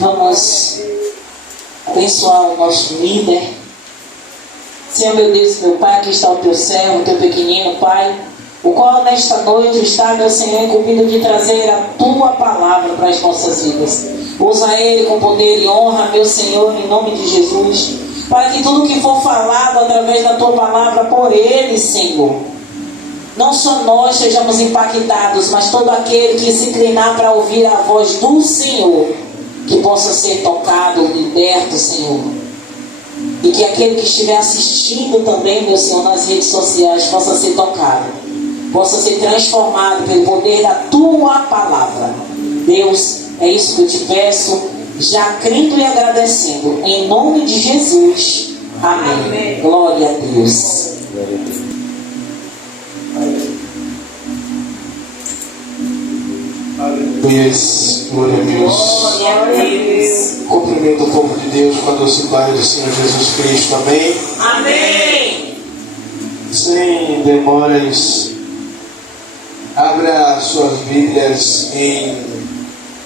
Vamos abençoar o nosso líder. Senhor, meu Deus, meu Pai, aqui está o teu servo, o teu pequenino, Pai, o qual nesta noite está, meu Senhor, incumbido de trazer a tua palavra para as nossas vidas. Usa ele com poder e honra, meu Senhor, em nome de Jesus, para que tudo que for falado através da tua palavra por ele, Senhor, não só nós sejamos impactados, mas todo aquele que se inclinar para ouvir a voz do Senhor, que possa ser tocado, liberto, Senhor. E que aquele que estiver assistindo também, meu Senhor, nas redes sociais, possa ser tocado, possa ser transformado pelo poder da tua palavra. Deus, é isso que eu te peço, já crendo e agradecendo, em nome de Jesus. Amém. Amém. Glória a Deus. Glória a Deus. Cumprimento o povo de Deus com a doce paz do Senhor Jesus Cristo. Amém. Amém. Sem demoras, abra suas Bíblias em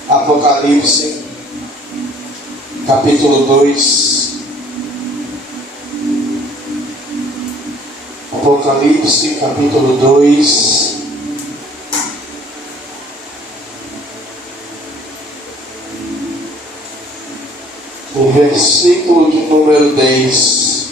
Apocalipse, capítulo 2. Apocalipse, capítulo 2. O versículo de número 10.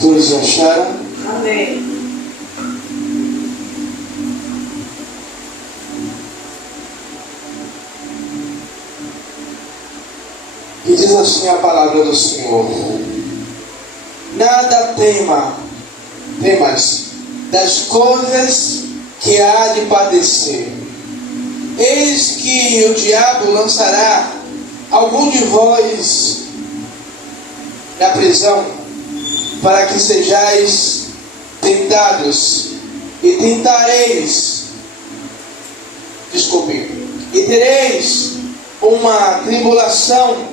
Todos acharam? Amém. E diz assim a palavra do Senhor: nada temas das coisas que há de padecer. Eis que o diabo lançará algum de vós na prisão, para que sejais tentados, e tereis uma tribulação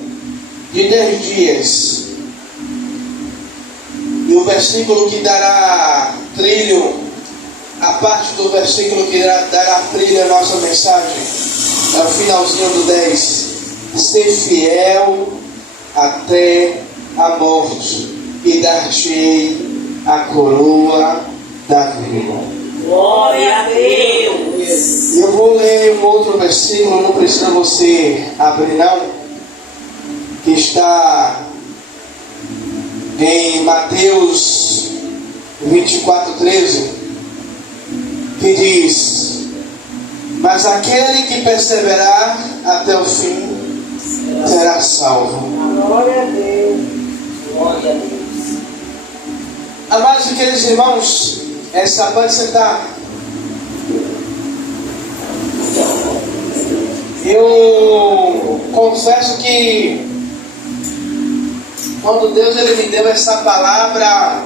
de 10 dias. E o versículo que dará trilho, a parte do versículo que dará trilho à nossa mensagem, é o finalzinho do 10. Ser fiel até a morte, e dar-te-ei a coroa da vida. Glória a Deus. Eu vou ler um outro versículo, não precisa você abrir não, que está em Mateus 24:13, que diz: mas aquele que perseverar até o fim será salvo. Glória a Deus. Glória a Deus. Amados e queridos irmãos, pode sentar. Eu confesso que quando Deus ele me deu essa palavra,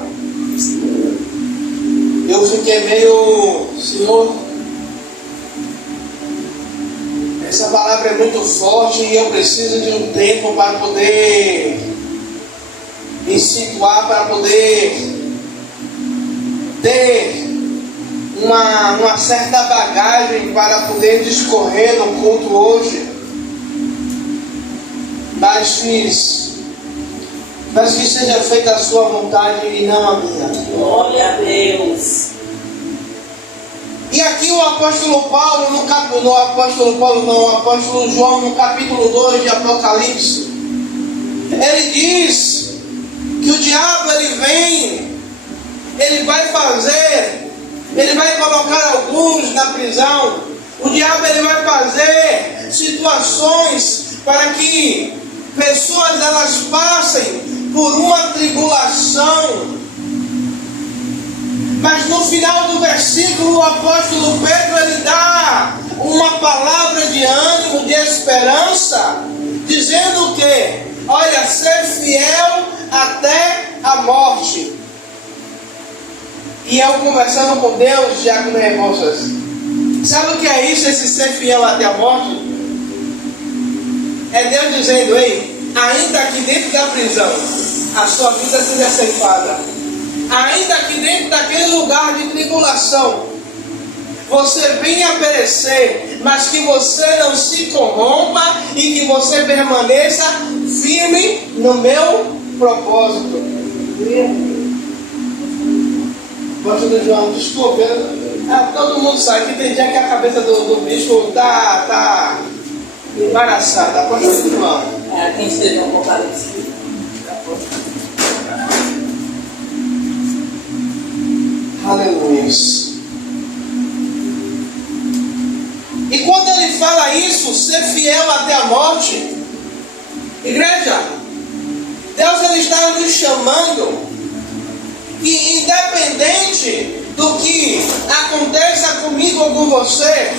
eu fiquei meio, Senhor, essa palavra é muito forte e eu preciso de um tempo para poder me situar, para poder ter uma certa bagagem para poder discorrer no culto hoje. Mas que seja feita a sua vontade e não a minha. Glória a Deus. E aqui o apóstolo João, no capítulo 2 de Apocalipse, ele diz que o diabo ele vai colocar alguns na prisão. O diabo ele vai fazer situações para que pessoas elas passem por uma tribulação. Mas no final do versículo, o apóstolo Pedro ele dá uma palavra de ânimo, de esperança, dizendo que, olha, ser fiel até a morte. E eu conversando com Deus, Diácono Rebouças, sabe o que é isso, esse ser fiel até a morte? É Deus dizendo: ei, ainda que dentro da prisão a sua vida seja ceifada, ainda que dentro daquele lugar de tribulação você venha a perecer, mas que você não se corrompa e que você permaneça firme no meu propósito. Pastor João, desculpa, todo mundo sabe que tem dia que a cabeça do bicho tá embaraçada. Pastor João. Quem escreveu um Apocalipse? Aleluia. E quando ele fala isso, ser fiel até a morte, igreja, Deus ele está nos chamando que, independente do que aconteça comigo ou com você,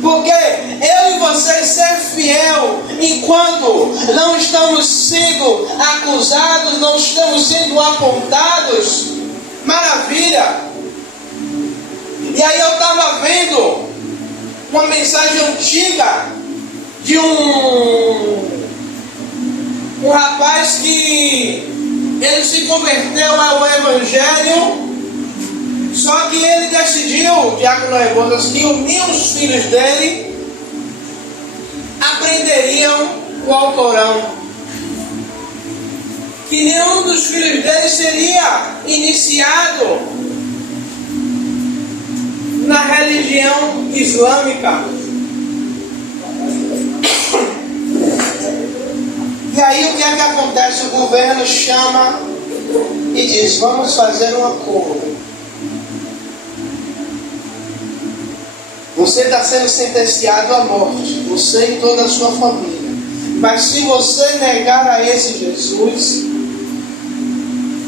porque eu e você ser fiel enquanto não estamos sendo acusados, não estamos sendo apontados, maravilha. E aí eu estava vendo uma mensagem antiga de um rapaz que ele se converteu ao Evangelho, só que ele decidiu, Diácono Rebouças, que unir os filhos dele aprenderiam o Alcorão, que nenhum dos filhos dele seria iniciado na religião islâmica. E aí o que é que acontece? O governo chama e diz: vamos fazer um acordo. Você está sendo sentenciado à morte, você e toda a sua família. Mas se você negar a esse Jesus,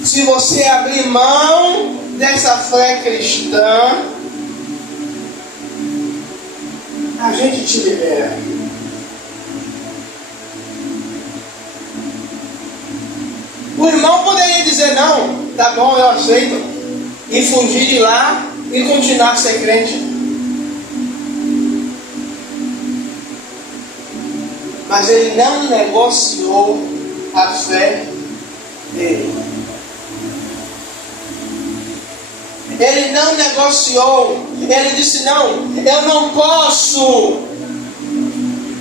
se você abrir mão dessa fé cristã, a gente te libera. O irmão poderia dizer: não, tá bom, eu aceito, e fugir de lá e continuar a ser crente. Mas ele não negociou a fé dele. Ele não negociou. Ele disse: não, eu não posso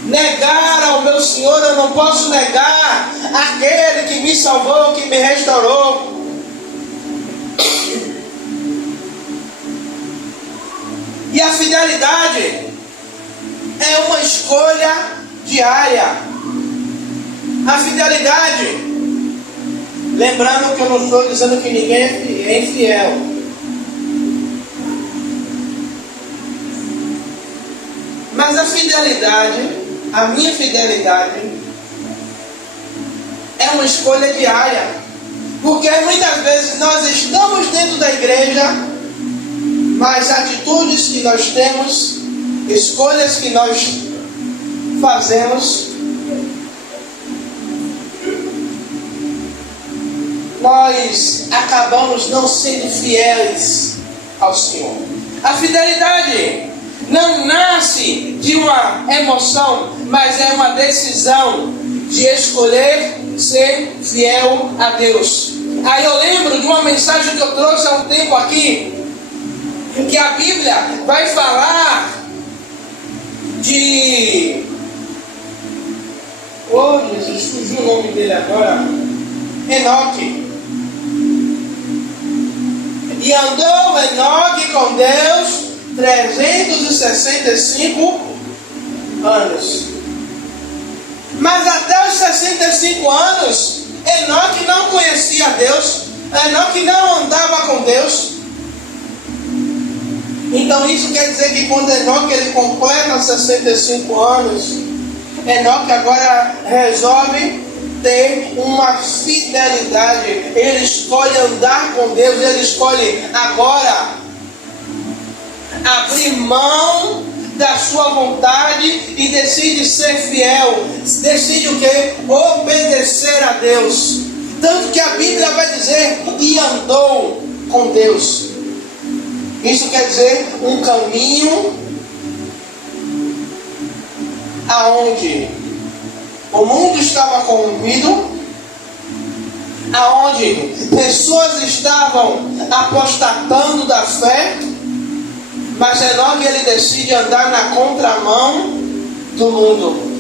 negar ao meu Senhor, eu não posso negar aquele que me salvou, que me restaurou. E a fidelidade é uma escolha diária. A fidelidade, lembrando que eu não estou dizendo que ninguém é infiel, mas a fidelidade, a minha fidelidade, é uma escolha diária. Porque muitas vezes nós estamos dentro da igreja, mas atitudes que nós temos, escolhas que nós fazemos, nós acabamos não sendo fiéis ao Senhor. A fidelidade não nasce de uma emoção, mas é uma decisão de escolher ser fiel a Deus. Aí eu lembro de uma mensagem que eu trouxe há um tempo aqui, que a Bíblia vai falar de... Oh Jesus, fugiu o nome dele agora. Enoque. E andou Enoque com Deus 365 anos. Mas até os 65 anos, Enoque não conhecia Deus. Enoque não andava com Deus. Então isso quer dizer que quando Enoque ele completa 65 anos, Enoque agora resolve ter uma fidelidade. Ele escolhe andar com Deus. Ele escolhe agora abrir mão da sua vontade e decide ser fiel. Decide o quê? Obedecer a Deus. Tanto que a Bíblia vai dizer: e andou com Deus. Isso quer dizer um caminho aonde o mundo estava corrompido, aonde pessoas estavam apostatando da fé, mas Enoque ele decide andar na contramão do mundo.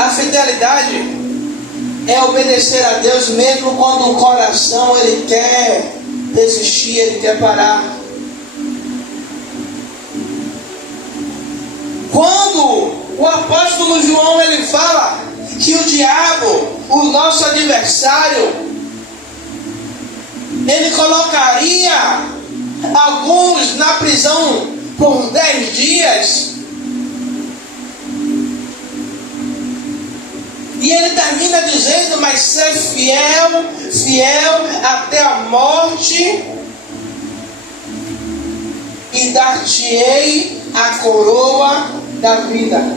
A fidelidade é obedecer a Deus mesmo quando o coração ele quer desistir, ele quer parar. Quando o apóstolo João ele fala que o diabo, o nosso adversário, ele colocaria alguns na prisão por 10 dias, e ele termina dizendo: mas ser fiel, fiel até a morte, e dar-te-ei a coroa da vida.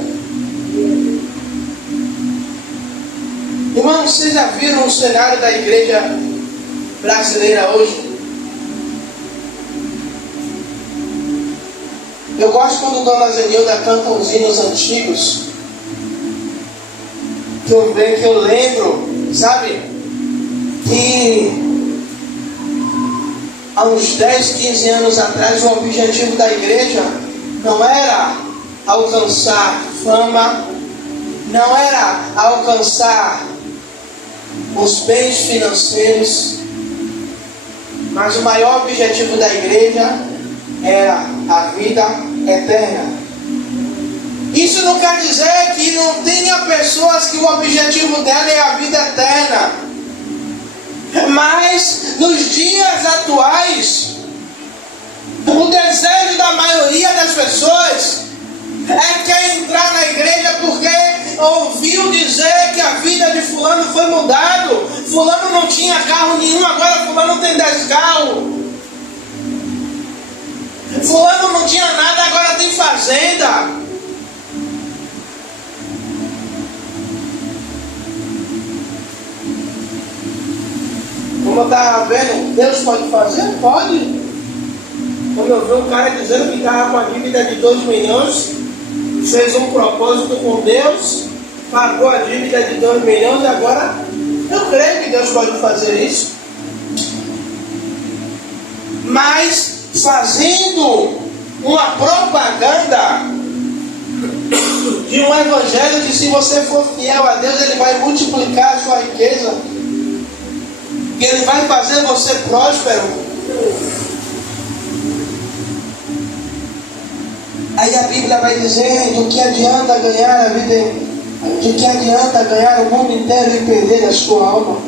Irmãos, vocês já viram o cenário da igreja brasileira hoje? Eu gosto quando Dona Zenilda canta os hinos antigos, que eu lembro, sabe, que há uns 10, 15 anos atrás o objetivo da igreja não era alcançar fama, não era alcançar os bens financeiros, mas o maior objetivo da igreja era a vida eterna. Isso não quer dizer que não tenha pessoas que o objetivo dela é a vida eterna. Mas nos dias atuais, o desejo da maioria das pessoas é quer entrar na igreja porque ouviu dizer que a vida de fulano foi mudado. Fulano não tinha carro nenhum, agora fulano tem 10 carros. Fulano não tinha nada, agora tem fazenda. Como eu estava vendo, Deus pode fazer? Pode. Como eu vi um cara dizendo que estava com a dívida de 2 milhões, fez um propósito com Deus, pagou a dívida de 2 milhões e agora eu creio que Deus pode fazer isso. Mas fazendo uma propaganda de um evangelho que, se você for fiel a Deus, Ele vai multiplicar a sua riqueza, que Ele vai fazer você próspero. Aí a Bíblia vai dizer: do que adianta ganhar a vida, de que adianta ganhar o mundo inteiro e perder a sua alma?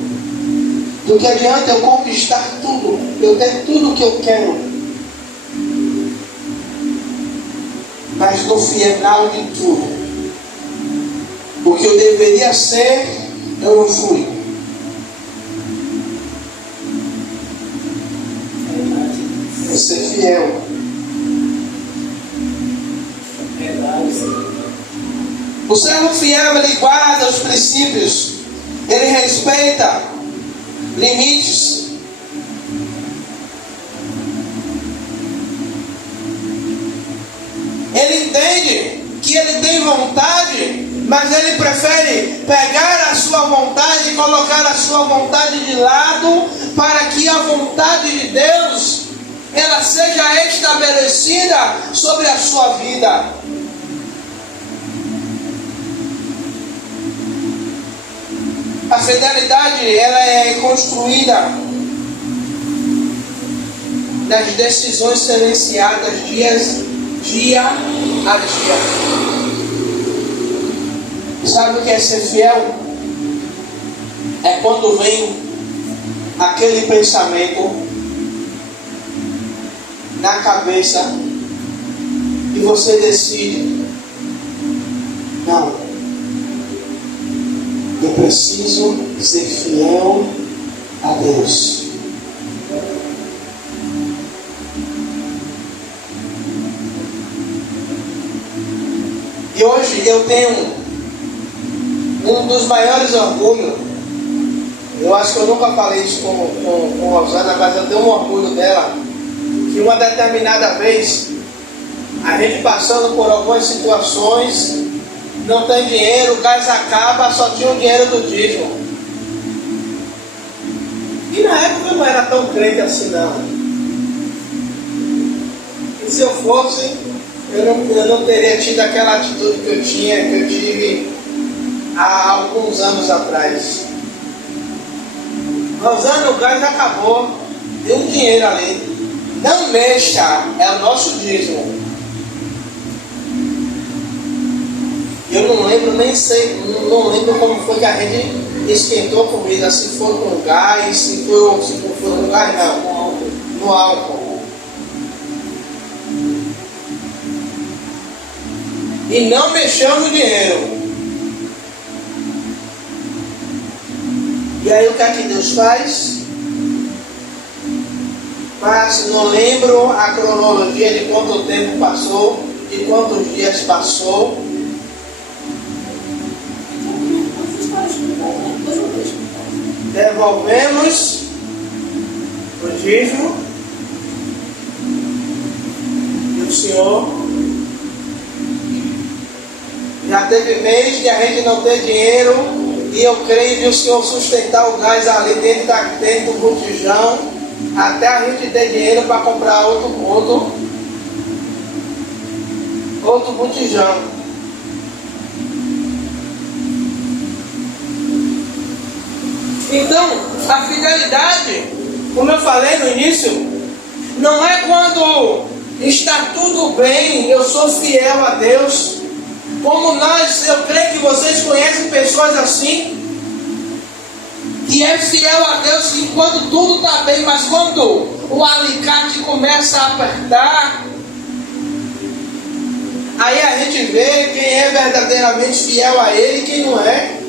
Do que adianta eu conquistar tudo, eu ter tudo o que eu quero, mas no final de tudo, o que eu deveria ser, eu não fui. É ser fiel. O servo fiel, ele guarda os princípios, ele respeita limites. Ele entende que ele tem vontade, mas ele prefere pegar a sua vontade e colocar a sua vontade de lado, para que a vontade de Deus ela seja estabelecida sobre a sua vida. A fidelidade ela é construída nas decisões silenciadas dia a dia. Sabe o que é ser fiel? É quando vem aquele pensamento na cabeça e você decide: não, eu preciso ser fiel a Deus. E hoje eu tenho um dos maiores orgulhos. Eu acho que eu nunca falei isso com Rosana, mas eu tenho um orgulho dela. Que uma determinada vez, a gente passando por algumas situações, não tem dinheiro, o gás acaba, só tinha o dinheiro do dízimo. E na época eu não era tão crente assim não. E se eu fosse, eu não teria tido aquela atitude que eu tive há alguns anos atrás. Rosana, o gás acabou, deu um dinheiro ali. Não mexa, é o nosso dízimo. Eu não lembro, nem sei, não lembro como foi que a gente esquentou a comida, se foi com gás, se não foi com gás, não, no álcool. E não mexeu no dinheiro. E aí o que é que Deus faz? Mas não lembro a cronologia de quanto tempo passou, de quantos dias passou. Devolvemos o dízimo e o Senhor já teve mês de a gente não ter dinheiro e eu creio que o Senhor sustentar o gás ali dentro do botijão até a gente ter dinheiro para comprar outro botijão. Então, a fidelidade, como eu falei no início, não é quando está tudo bem, eu sou fiel a Deus. Como eu creio que vocês conhecem pessoas assim, que é fiel a Deus enquanto tudo está bem, mas quando o alicate começa a apertar, aí a gente vê quem é verdadeiramente fiel a Ele e quem não é.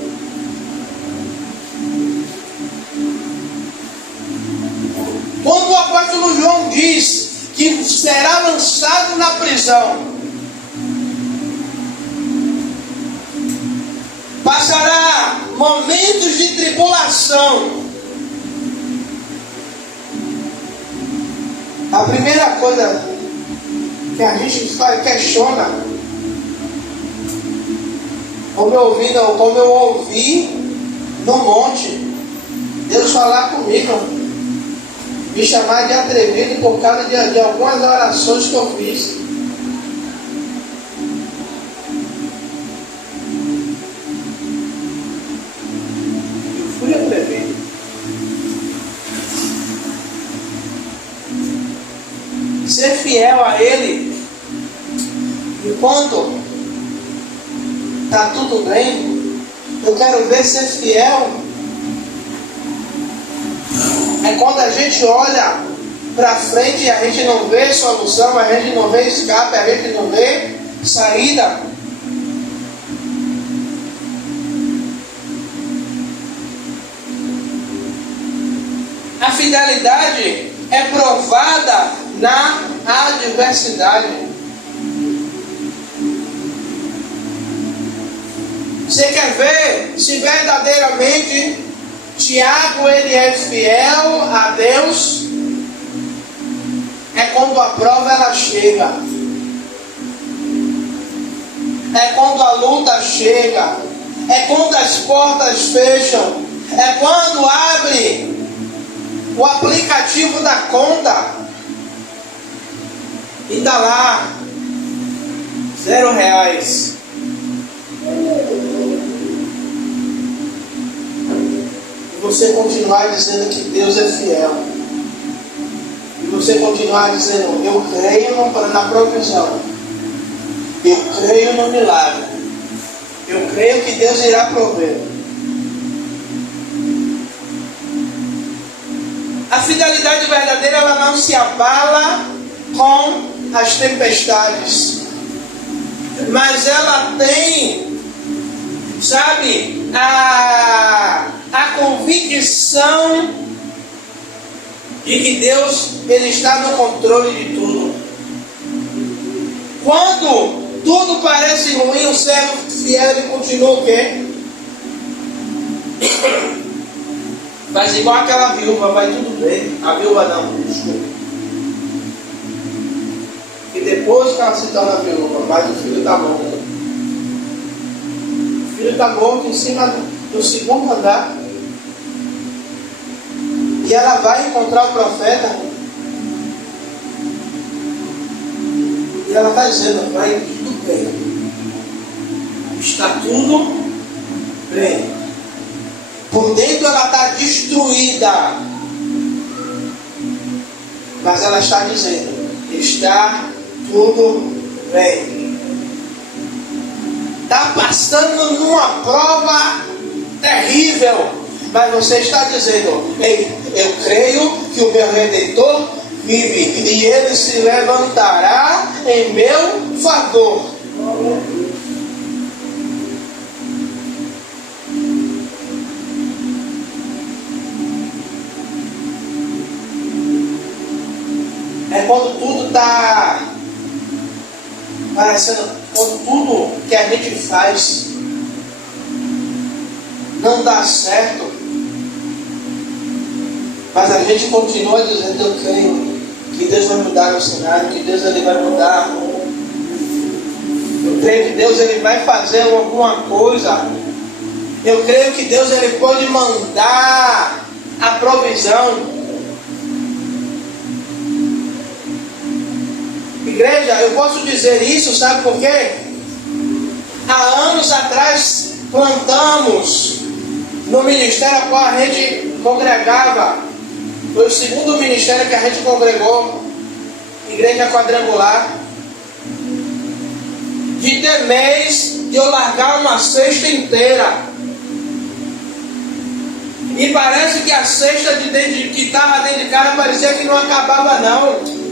Quando o apóstolo João diz que será lançado na prisão, passará momentos de tribulação. A primeira coisa que a gente questiona, como eu ouvi no monte, Deus falar comigo, me chamar de atrevido por causa de algumas orações que eu fiz. Eu fui atrevido. Ser fiel a Ele enquanto está tudo bem. Eu quero ver ser fiel. É quando a gente olha para frente e a gente não vê solução, a gente não vê escape, a gente não vê saída. A fidelidade é provada na adversidade. Você quer ver se verdadeiramente Tiago ele é fiel a Deus? É quando a prova ela chega, é quando a luta chega, é quando as portas fecham, é quando abre o aplicativo da conta e dá lá R$0. Você continuar dizendo que Deus é fiel, e você continuar dizendo, eu creio na provisão, eu creio no milagre, eu creio que Deus irá prover. A fidelidade verdadeira ela não se abala com as tempestades, mas ela tem, sabe, a convicção de que Deus ele está no controle de tudo. Quando tudo parece ruim, o servo fiel ele continua o quê? Faz igual aquela viúva, vai tudo bem. A viúva não, desculpa. E depois que ela se torna viúva, mas o filho está morto. O filho está morto em cima do segundo andar. E ela vai encontrar o profeta. E ela está dizendo, vai tudo bem. Está tudo bem. Por dentro ela está destruída. Mas ela está dizendo, está tudo bem. Está passando numa prova terrível. Mas você está dizendo, ei, eu creio que o meu Redentor vive e ele se levantará em meu favor. É quando tudo está parecendo, quando tudo que a gente faz não dá certo. Mas a gente continua dizendo, eu creio que Deus vai mudar o cenário, que Deus ele vai mudar. Eu creio que Deus ele vai fazer alguma coisa. Eu creio que Deus ele pode mandar a provisão. Igreja, eu posso dizer isso, sabe por quê? Há anos atrás plantamos no ministério a qual a gente congregava. Foi o segundo ministério que a gente congregou, Igreja Quadrangular. De ter mês de eu largar uma cesta inteira. E parece que a cesta que estava dentro de casa parecia que não acabava não.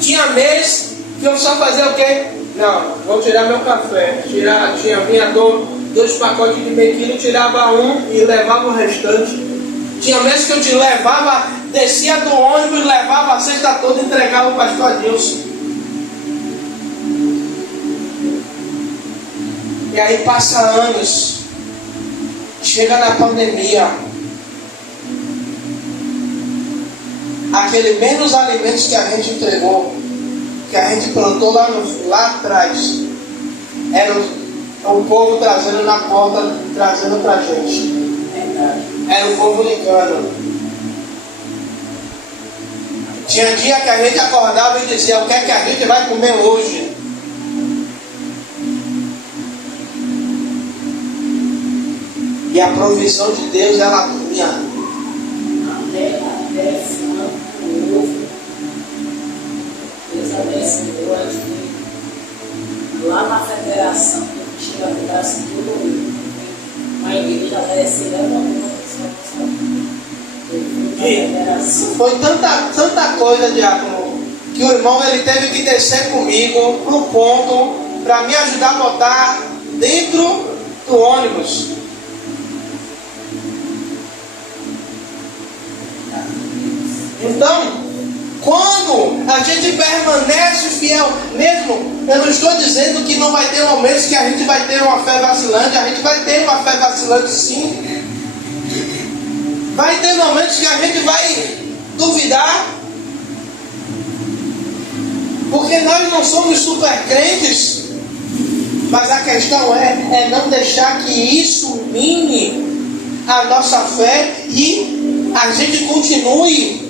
Tinha mês que eu só fazia o quê? Não, vou tirar meu café. Vinha 2 pacotes de meio quilo, tirava um e levava o restante. Tinha mês que eu te levava, descia do ônibus, levava a cesta toda e entregava o pastor Adilson. E aí passa anos, chega na pandemia, aquele menos alimentos que a gente entregou, que a gente plantou lá atrás, era o povo trazendo na porta, trazendo pra gente. Era o povo ligando. Tinha dia que a gente acordava e dizia, o que é que a gente vai comer hoje? E a provisão de Deus, ela vinha. Até o ovo. Deus abençoou a gente. Lá na federação, que chega a federação do ovo. A igreja apareceu, foi tanta coisa, diácono, que o irmão ele teve que descer comigo pro ponto para me ajudar a botar dentro do ônibus. Então, quando a gente permanece fiel, mesmo, eu não estou dizendo que não vai ter momentos que a gente vai ter uma fé vacilante, a gente vai ter uma fé vacilante sim. Vai ter momentos que a gente vai duvidar, porque nós não somos super crentes, mas a questão é não deixar que isso mine a nossa fé e a gente continue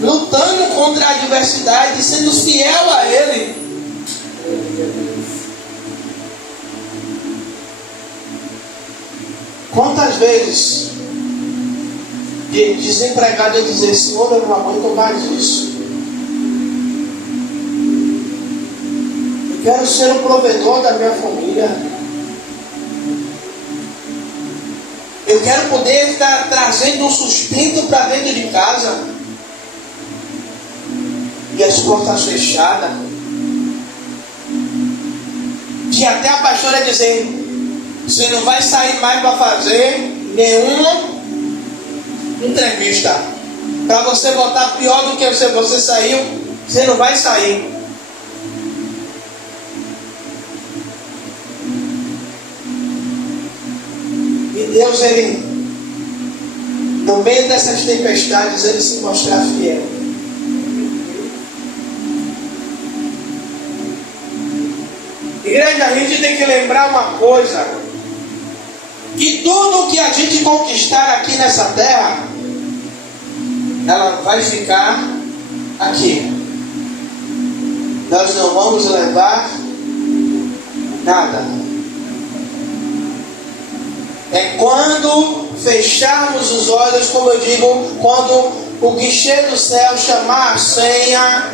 lutando contra a adversidade, sendo fiel a Ele. Quantas vezes de desempregado eu dizer, Senhor, eu não aguento mais isso. Eu quero ser o provedor da minha família. Eu quero poder estar trazendo um sustento para dentro de casa. E as portas fechadas. E até a pastora dizer, você não vai sair mais para fazer nenhuma entrevista. Para você voltar pior do que você saiu. Você não vai sair. E Deus, Ele, no meio dessas tempestades, Ele se mostrar fiel. Igreja, a gente tem que lembrar uma coisa: que tudo que a gente conquistar aqui nessa terra, ela vai ficar aqui. Nós não vamos levar nada. É quando fecharmos os olhos, como eu digo, quando o guichê do céu chamar a senha,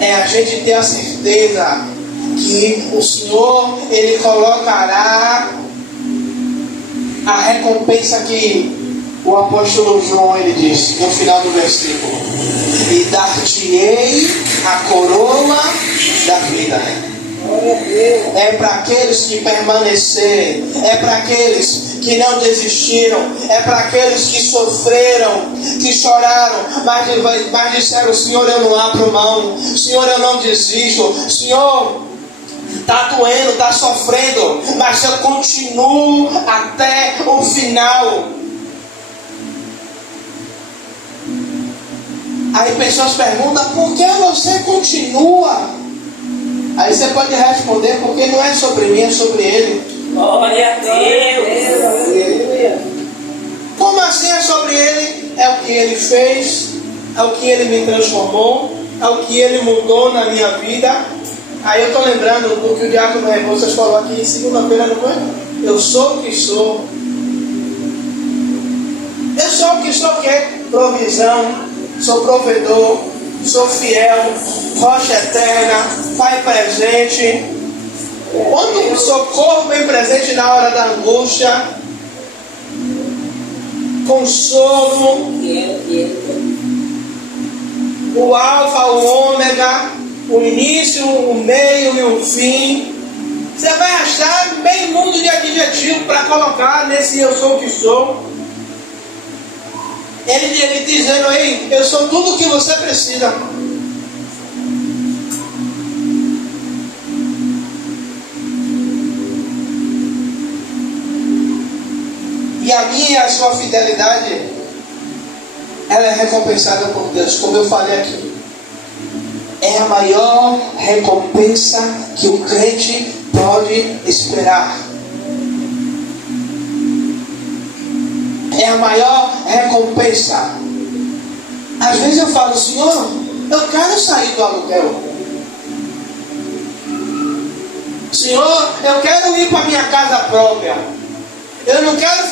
a gente ter a certeza que o Senhor, Ele colocará a recompensa que o apóstolo João, ele diz no final do versículo: e dar-te-ei a coroa da vida. É para aqueles que permaneceram, é para aqueles que não desistiram, é para aqueles que sofreram, que choraram, mas disseram: Senhor, eu não abro mão, Senhor, eu não desisto, Senhor, está doendo, está sofrendo, mas eu continuo até o final. Aí pessoas perguntam: por que você continua? Aí você pode responder: porque não é sobre mim, é sobre Ele. Glória a Deus. Como assim é sobre Ele? É o que Ele fez, é o que Ele me transformou, é o que Ele mudou na minha vida. Aí eu estou lembrando do que o Diácono Rebouças falou aqui em segunda-feira, não foi? Eu sou o que sou. Eu sou o que sou, o quê? Provisão, sou provedor, sou fiel, rocha eterna, Pai presente. Quando socorro bem presente na hora da angústia, consolo, o alfa, o ômega, o início, o meio e o fim. Você vai achar meio mundo de adjetivo para colocar nesse eu sou o que sou. Ele dizendo: ei, eu sou tudo o que você precisa. E a minha e a sua fidelidade, ela é recompensada por Deus. Como eu falei aqui, é a maior recompensa que o crente pode esperar. É a maior recompensa. Às vezes eu falo: Senhor, eu quero sair do aluguel. Senhor, eu quero ir para minha casa própria. Eu não quero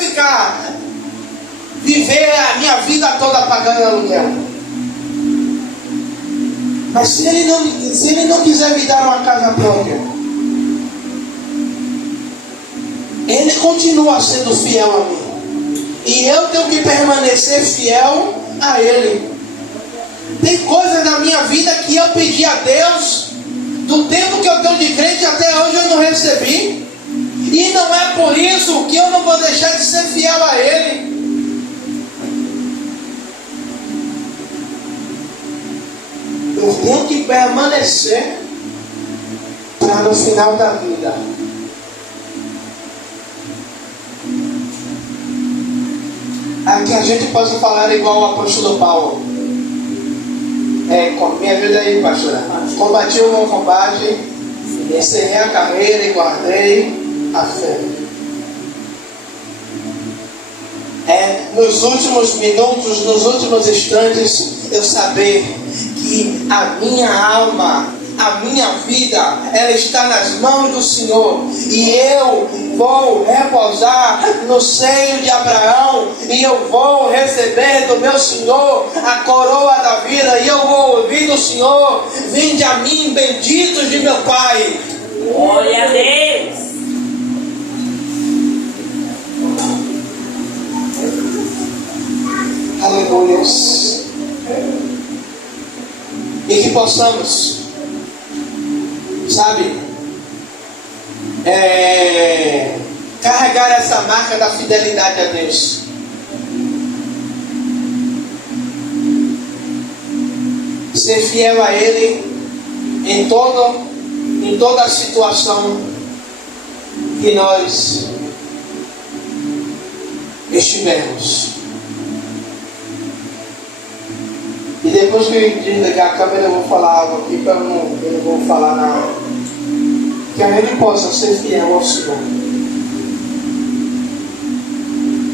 viver a minha vida toda pagando aluguel. Mas se ele não quiser me dar uma casa própria, Ele continua sendo fiel a mim. E eu tenho que permanecer fiel a Ele. Tem coisas na minha vida que eu pedi a Deus, do tempo que eu tenho de crente até hoje eu não recebi. E não é por isso que eu não vou deixar de ser fiel a Ele. Eu tenho que permanecer para no final da vida aqui a gente possa falar igual o apóstolo Paulo. Me ajuda aí, pastora. Combati o bom combate, encerrei a carreira e guardei a fé. Nos últimos minutos, nos últimos instantes, eu saber que a minha alma, a minha vida, ela está nas mãos do Senhor. E eu vou repousar no seio de Abraão. E eu vou receber do meu Senhor a coroa da vida. E eu vou ouvir do Senhor: vinde a mim, benditos de meu Pai. Glória a Deus. Aleluia. E que possamos, sabe, carregar essa marca da fidelidade a Deus. Ser fiel a Ele em toda a situação que nós estivermos. E depois que eu desligar a câmera, eu vou falar algo aqui, para eu não vou falar nada. Que a gente possa ser fiel ao Senhor.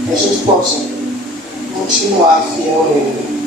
Que a gente possa continuar fiel a Ele.